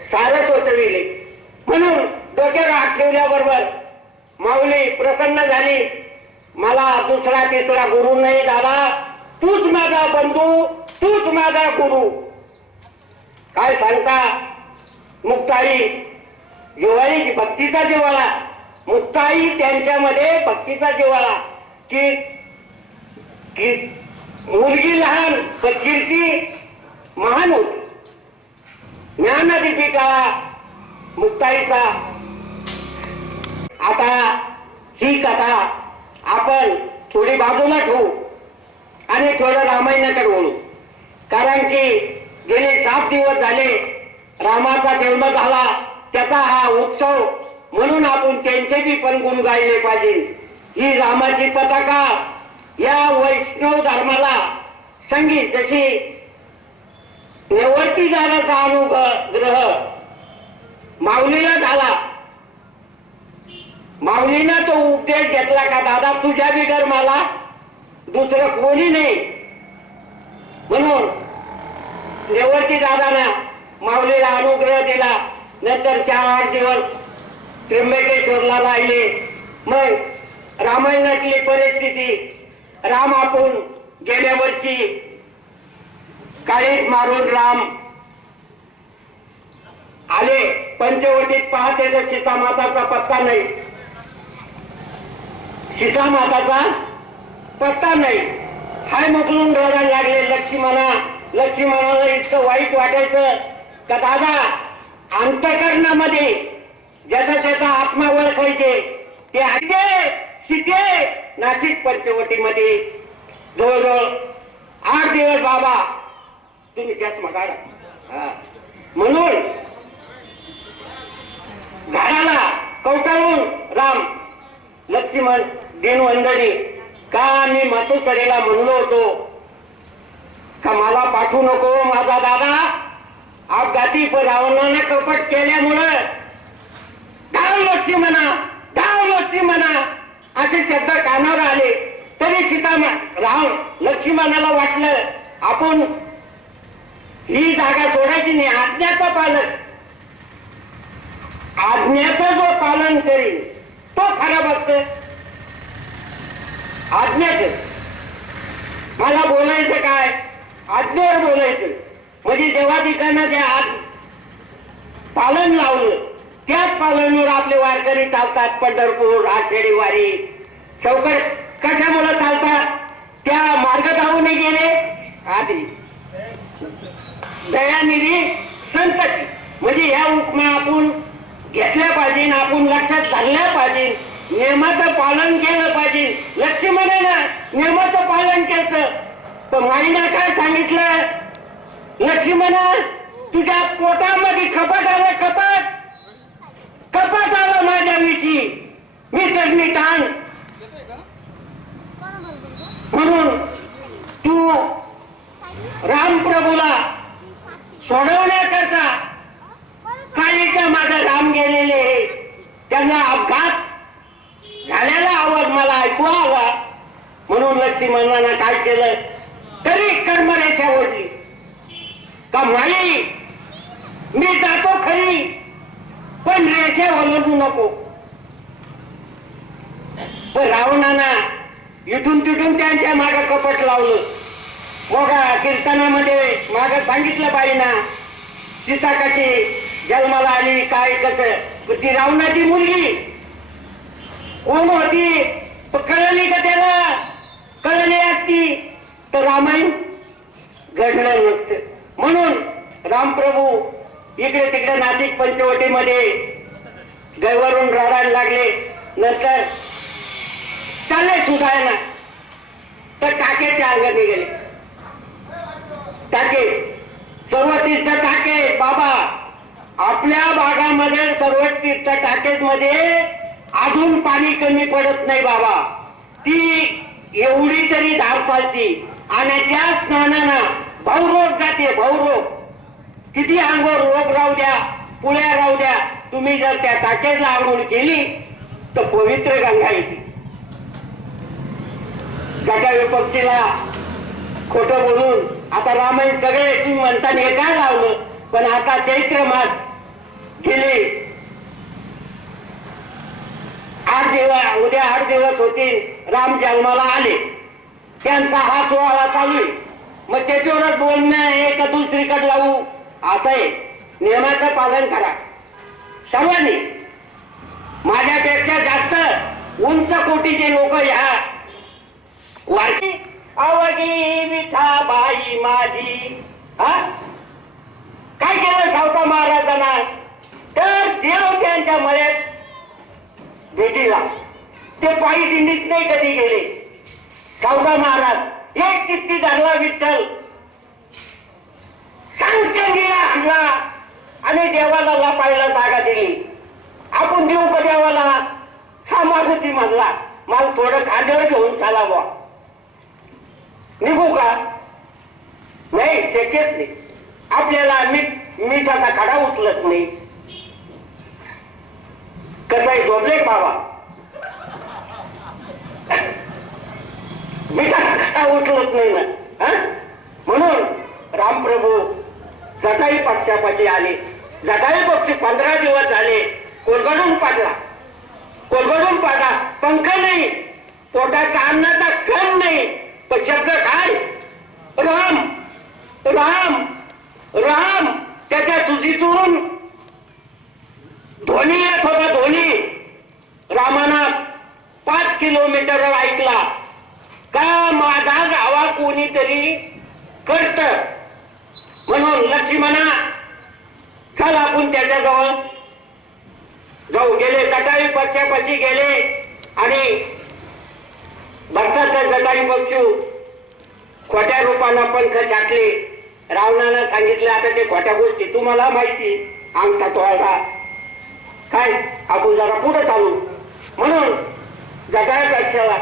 सारं सोचविले म्हणून डोक्याला हात ठेवल्याबरोबर माऊली प्रसन्न झाली. मला दुसरा तिसरा गुरु नाही दादा. तूच माझा बंधू तूच माझा गुरु. काय सांगता? मुक्ताई जिवाळी भक्तीचा जिवाळा मुक्ताई त्यांच्यामध्ये भक्तीचा जिवाळा की की मुलगी लहान पण कीर्ती महान होती. ज्ञान दीपिका मुक्ताईचा. आता ही कथा आपण थोडी बाजूला ठेवू आणि थोडं रामायणाकडे वळू. कारण की गेले सात दिवस झाले रामाचा जन्म झाला त्याचा हा उत्सव म्हणून आपण त्यांचे बी पण गुण गायले पाहिजे. ही रामाची पताका या वैष्णव धर्माला संगीत जशी निवर्ती झाल्याचा अनुग्रह माऊलीला झाला. माऊलीनं तो उपदेश घेतला का दादा तुझ्या बिगर मला दुसरं कोणी नाही. म्हणून देवरची दादाना माऊलीला अनुग्रह दिला. नंतर चार आठ दिवस त्र्यंबकेश्वरला राहिले. मग रामायणातली परिस्थिती राम आपण गेल्या वर्षी काळी मारून राम आले पंचवटीत पाहते तर सीतामाताचा पत्ता नाही. सीतामाताचा पत्ता नाही. हाय मकलून रडायला लागले लक्ष्मणा. लक्ष्मणाला इतकं वाईट वाटायचं का दादा? अंतकरणामध्ये ज्याचा त्याचा आत्मा ओळखायचे ते आहे सीते नाशिक पंचवटीमध्ये. जवळजवळ आठ दिवस बाबा तुम्ही चष्मा काढा म्हणून झाडाला कवटाळून राम लक्ष्मण दिनवंदनी का मी मातोश्वरीला म्हणलो होतो? का मला पाठवू नको माझा दादा? अपघाती रावणाने कपट केल्यामुळं. धाव लक्ष्मणा धाव म्हणा असे शब्द कानावर आले. तरी सीता राम लक्ष्मणाला वाटलं आपण ही जागा सोडायची नाही आज्ञाचं पालन. आज्ञाचं जो पालन करेल तो खरा भक्त आज्ञाच. मला बोलायचं काय? आज्ञेवर बोलायचं. म्हणजे जेव्हा ठिकाणं जे आज पालन लावलं त्याच पालनवर आपले वारकरी चालतात पंढरपूर आषाढी वारी. चौकट कशामुळे चालतात? त्या मार्ग धावून गेले आधी. दयानिधी संतती. म्हणजे या उपमा आपण घेतल्या पाहिजे आपण लक्षात घालल्या पाहिजे. नियमाचं पालन केलं पाहिजे. लक्ष्मणानं नियमाचं पालन केलं पण माईनं काय सांगितलं? लक्ष्मणा तुझ्या पोटामध्ये कपाट आलं कपाट. खपत आलं माझ्या विषयी. मी चटणी ताण. म्हणून तू रामप्रभूला सोडवण्याकरता काळीच्या माझ्या राम गेलेले त्यांना अपघात झालेला आवाज मला ऐकू आला. म्हणून लक्ष्मणानं काय केलं? तरी कर्मरेषा ओढली. का माई मी जातो खरी पण रेषे ओलांडू नको. पण रावणानं इथून तिथून त्यांच्या मागे कपट लावलं. बघा कीर्तनामध्ये माग सांगितलं पाहिजे ना. सीताकाची जन्माला आली काय कसं? ती रावणाची मुलगी. कोण होती? कळली का त्याला? कळली असती तर रामायण घडलं नसतं. म्हणून रामप्रभू इकडे तिकडे नाशिक पंचवटीमध्ये गैवरून रडायला लागले. नंतर चालले सुधारणा तर टाक्याच्या अंगाने गेले टाके. सर्व टाके बाबा. आपल्या भागामध्ये सर्व तीर्थमध्ये अजून पाणी कमी पडत नाही बाबा. ती एवढी तरी धाव चालती आणि त्या स्नानानं भाऊरोग जाते भाऊरोग किती अंगोर रोग राहू द्या पुळ्या राहू द्या. तुम्ही जर त्या टाकेला आंघोळ केली तर पवित्र गंगा येते. जगा विपक्षीला खोट बोलून आता रामायण सगळे तुम्ही हे काय लावलं? पण आता चैत्र मास गेले. आठ दिवस उद्या आठ दिवस होते राम जन्माला आले. त्यांचा हा सोहळा चालू आहे. मग त्याच्यावरच बोलणं आहे का दुसरीकडे लावू असं आहे. नियमाचं पालन करा. सर्वांनी. माझ्यापेक्षा जास्त उंच कोटीचे लोक या वाटी अवगी विठाबाई माझी. हा? काय केलं सावता महाराजांना? तर देव त्यांच्या मळ्यात भेटीला. ते पायी दिंडीत नाही कधी गेले. सावता महाराज एक चित्ती धरला विठ्ठल. सांगचंगीला आणला आणि देवाला लपायला जागा दिली. आपण देऊ का देवाला? हा मारुती म्हणला मला थोडं खांद्यावर घेऊन चाला निघू का? नाही शक्यच नाही. आपल्याला मीठ मिठाचा खडा उचलत नाही. कसं झोपले बाबा? मिठाचा खडा उचलत नाही ना? म्हणून रामप्रभू जटाई पक्षापाशी आले. जटाई पक्षी पंधरा दिवस झाले. कोलगडून पाडला. कोलगडून पाडला. पंख नाही. पोटाचा अन्नाचा कण नाही. पण शब्द काय? राम राम राम त्याच्या सुजीतून. ध्वनी येत होता ध्वनी. रामानं पाच किलोमीटरवर ऐकला. का माझा गावा कोणीतरी करत? म्हणून लक्ष्मणा चल आपण त्याच्याजवळ जाऊ गेले सकाळी पक्षापाशी गेले आणि भरताचा जगाई पक्षू खोट्या रूपानं पंख छाटले. रावणानं सांगितलं आता ते खोट्या गोष्टी तुम्हाला माहिती आमचा तोळा काय? आपण जरा पुढे चालू. म्हणून जगायचा